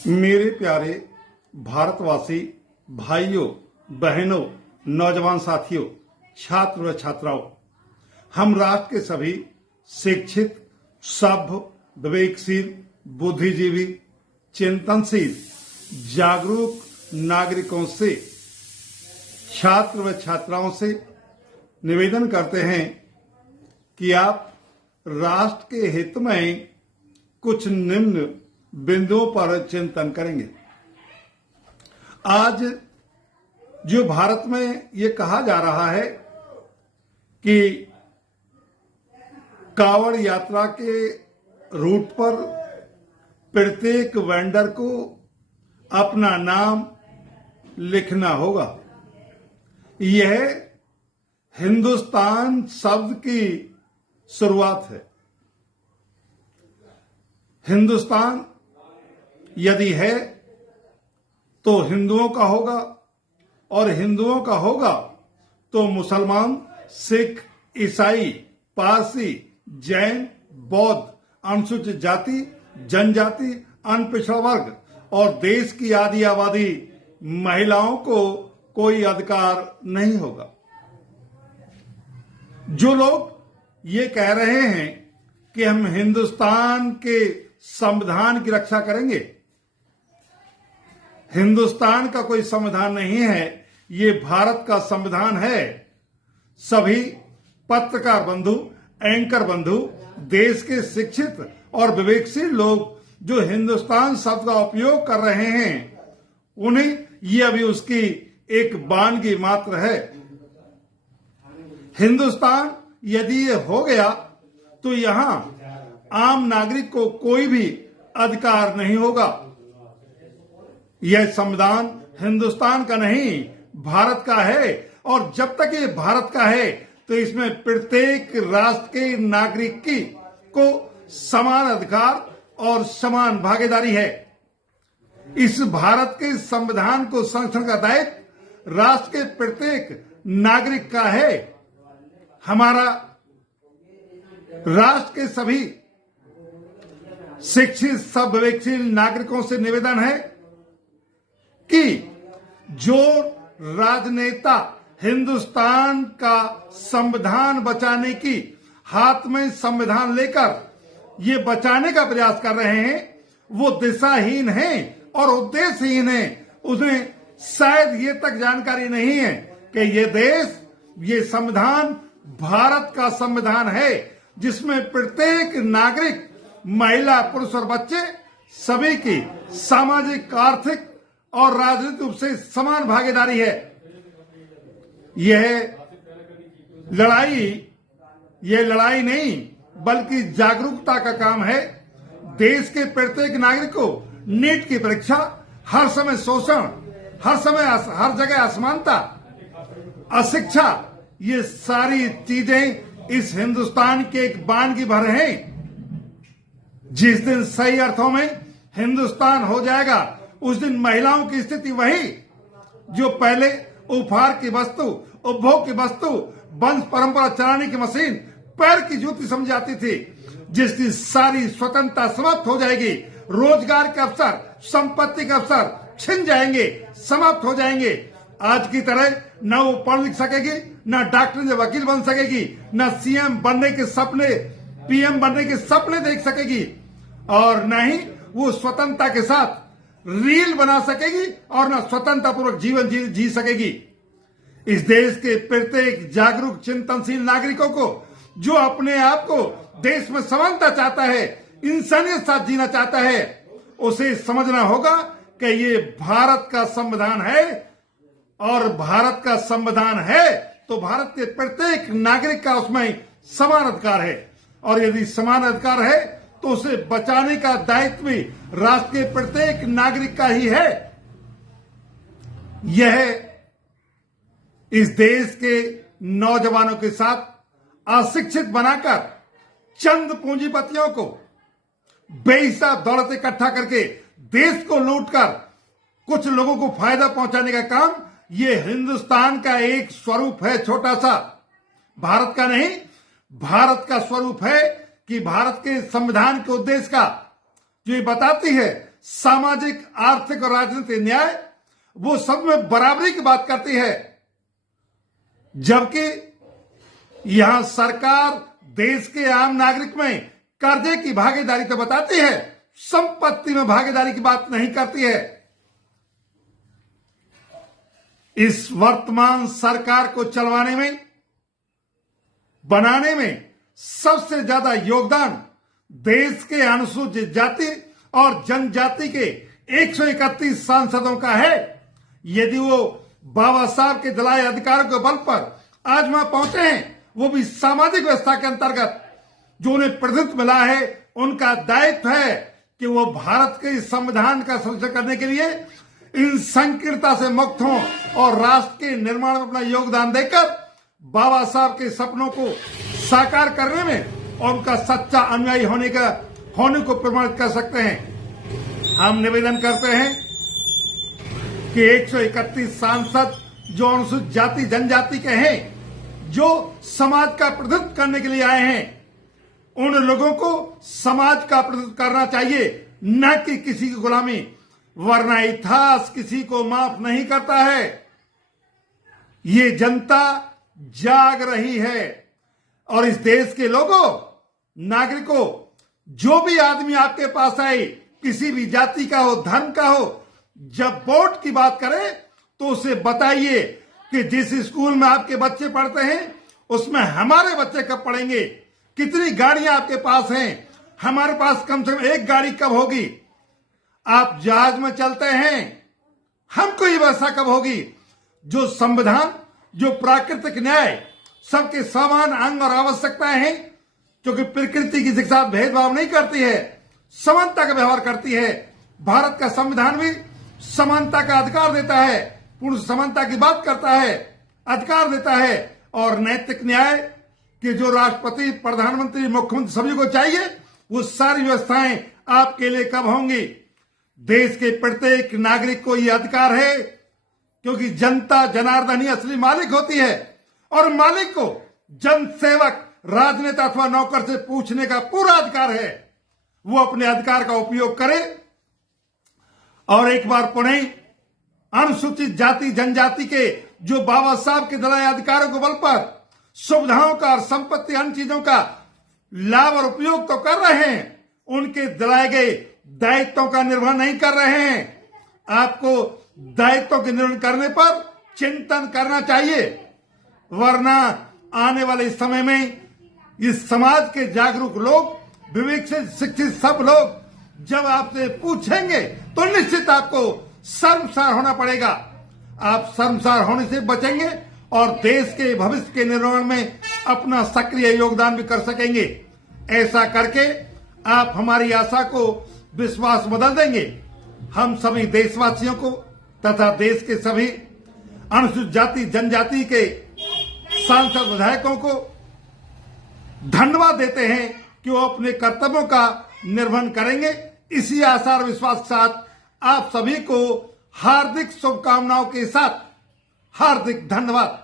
मेरे प्यारे भारतवासी भाइयों बहनों, नौजवान साथियों, छात्र व छात्राओं, हम राष्ट्र के सभी शिक्षित, सभ्य, विवेकशील, बुद्धिजीवी, चिंतनशील, जागरूक नागरिकों से, छात्र व छात्राओं से निवेदन करते हैं कि आप राष्ट्र के हित में कुछ निम्न बिंदुओं पर चिंतन करेंगे। आज जो भारत में ये कहा जा रहा है कि कांवड़ यात्रा के रूट पर प्रत्येक वेंडर को अपना नाम लिखना होगा, यह हिंदुस्तान शब्द की शुरुआत है। हिंदुस्तान यदि है तो हिंदुओं का होगा, और हिंदुओं का होगा तो मुसलमान, सिख, ईसाई, पारसी, जैन, बौद्ध, अनुसूचित जाति, जनजाति, अनपिछड़ा वर्ग और देश की आधी आबादी महिलाओं को कोई अधिकार नहीं होगा। जो लोग ये कह रहे हैं कि हम हिंदुस्तान के संविधान की रक्षा करेंगे, हिंदुस्तान का कोई संविधान नहीं है, ये भारत का संविधान है। सभी पत्रकार बंधु, एंकर बंधु, देश के शिक्षित और विवेकशील लोग जो हिंदुस्तान शब्द का उपयोग कर रहे हैं, उन्हें ये अभी उसकी एक वानगी मात्र है। हिंदुस्तान यदि ये हो गया तो यहां आम नागरिक को कोई भी अधिकार नहीं होगा। यह संविधान हिंदुस्तान का नहीं, भारत का है, और जब तक ये भारत का है तो इसमें प्रत्येक राष्ट्र के नागरिक को समान अधिकार और समान भागीदारी है। इस भारत के संविधान को संरक्षण का दायित्व राष्ट्र के प्रत्येक नागरिक का है। हमारा राष्ट्र के सभी शिक्षित, सब विवेकशील नागरिकों से निवेदन है कि जो राजनेता हिंदुस्तान का संविधान बचाने की हाथ में संविधान लेकर ये बचाने का प्रयास कर रहे हैं, वो दिशाहीन हैं और उद्देश्यहीन हैं। उन्हें शायद ये तक जानकारी नहीं है कि ये देश, ये संविधान भारत का संविधान है, जिसमें प्रत्येक नागरिक, महिला, पुरुष और बच्चे सभी की सामाजिक, आर्थिक और राजनीतिक रूप से समान भागीदारी है। यह लड़ाई नहीं बल्कि जागरूकता का काम है। देश के प्रत्येक नागरिक को नीट की परीक्षा, हर समय शोषण, हर जगह असमानता, अशिक्षा, ये सारी चीजें इस हिंदुस्तान के एक वानगी भर हैं। जिस दिन सही अर्थों में हिंदुस्तान हो जाएगा, उस दिन महिलाओं की स्थिति वही जो पहले उपहार की वस्तु, उपभोग की वस्तु, वंश परंपरा चलाने की मशीन, पैर की जूती समझ जाती थी, जिसकी सारी स्वतंत्रता समाप्त हो जाएगी। रोजगार के अवसर, संपत्ति के अवसर छिन जाएंगे, समाप्त हो जाएंगे। आज की तरह न वो पढ़ लिख सकेगी, न डॉक्टर या वकील बन सकेगी, न सीएम बनने के सपने, पीएम बनने के सपने देख सकेगी, और न ही वो स्वतंत्रता के साथ रील बना सकेगी, और न स्वतंत्रता पूर्वक जीवन जी सकेगी। इस देश के प्रत्येक जागरूक, चिंतनशील नागरिकों को, जो अपने आप को देश में समानता चाहता है, इंसानियत साथ जीना चाहता है, उसे समझना होगा कि ये भारत का संविधान है, और भारत का संविधान है तो भारत के प्रत्येक नागरिक का उसमें समान अधिकार है, और यदि समान अधिकार है तो उसे बचाने का दायित्व भी राष्ट्र के प्रत्येक नागरिक का ही है। यह इस देश के नौजवानों के साथ अशिक्षित बनाकर चंद पूंजीपतियों को बेहिसाब दौलत इकट्ठा करके देश को लूटकर कुछ लोगों को फायदा पहुंचाने का काम, ये हिंदुस्तान का एक स्वरूप है, छोटा सा, भारत का नहीं। भारत का स्वरूप है कि भारत के संविधान के उद्देश्य का जो ये बताती है सामाजिक, आर्थिक और राजनीतिक न्याय, वो सब में बराबरी की बात करती है। जबकि यहां सरकार देश के आम नागरिक में कर्जे की भागीदारी तो बताती है, संपत्ति में भागीदारी की बात नहीं करती है। इस वर्तमान सरकार को चलवाने में, बनाने में सबसे ज्यादा योगदान देश के अनुसूचित जाति और जनजाति के 131 सांसदों का है। यदि वो बाबा साहब के दिलाए अधिकारों के बल पर आज वहां पहुंचे हैं, वो भी सामाजिक व्यवस्था के अंतर्गत जो उन्हें प्रतिनिधित्व मिला है, उनका दायित्व है कि वो भारत के संविधान का संरक्षण करने के लिए इन संकीर्णता से मुक्त हों और राष्ट्र के निर्माण में अपना योगदान देकर बाबा साहब के सपनों को साकार करने में और उनका सच्चा अनुयायी होने को प्रमाणित कर सकते हैं। हम निवेदन करते हैं कि 131 सांसद जो अनुसूचित जाति जनजाति के हैं, जो समाज का प्रतिनिधित्व करने के लिए आए हैं, उन लोगों को समाज का प्रतिनिधित्व करना चाहिए, न कि किसी की गुलामी, वरना इतिहास किसी को माफ नहीं करता है। ये जनता जाग रही है और इस देश के लोगों, नागरिकों, जो भी आदमी आपके पास आए, किसी भी जाति का हो, धर्म का हो, जब वोट की बात करे तो उसे बताइए कि जिस स्कूल में आपके बच्चे पढ़ते हैं उसमें हमारे बच्चे कब पढ़ेंगे, कितनी गाड़ियां आपके पास हैं, हमारे पास कम से कम एक गाड़ी कब होगी, आप जहाज में चलते हैं, हमको ये व्यवस्था कब होगी। जो संविधान, जो प्राकृतिक न्याय, सबके समान अंग और आवश्यकताएं हैं, क्योंकि प्रकृति किसी के साथ भेदभाव नहीं करती है, समानता का व्यवहार करती है। भारत का संविधान भी समानता का अधिकार देता है, पूर्ण समानता की बात करता है, अधिकार देता है। और नैतिक न्याय कि जो राष्ट्रपति, प्रधानमंत्री, मुख्यमंत्री सभी को चाहिए, वो सारी व्यवस्थाएं आपके लिए कब होंगी। देश के प्रत्येक नागरिक को यह अधिकार है, क्योंकि जनता जनार्दन ही असली मालिक होती है और मालिक को जनसेवक, राजनेता अथवा नौकर से पूछने का पूरा अधिकार है। वो अपने अधिकार का उपयोग करे और एक बार पुनः अनुसूचित जाति जनजाति के जो बाबा साहब के दिलाए अधिकारों के बल पर सुविधाओं का और संपत्ति, अन्य चीजों का लाभ और उपयोग तो कर रहे हैं, उनके दिलाए गए दायित्वों का निर्वहन नहीं कर रहे हैं। आपको दायित्वों के निर्वहन करने पर चिंतन करना चाहिए, वरना आने वाले समय में इस समाज के जागरूक लोग, विवेक शिक्षित सब लोग जब आपसे पूछेंगे तो निश्चित आपको शर्मसार होना पड़ेगा। आप शर्मसार होने से बचेंगे और देश के भविष्य के निर्माण में अपना सक्रिय योगदान भी कर सकेंगे। ऐसा करके आप हमारी आशा को विश्वास बदल देंगे। हम सभी देशवासियों को तथा देश के सभी अनुसूचित जाति जनजाति के सांसद विधायकों को धन्यवाद देते हैं कि वो अपने कर्तव्यों का निर्वहन करेंगे। इसी आशा और विश्वास के साथ आप सभी को हार्दिक शुभकामनाओं के साथ हार्दिक धन्यवाद।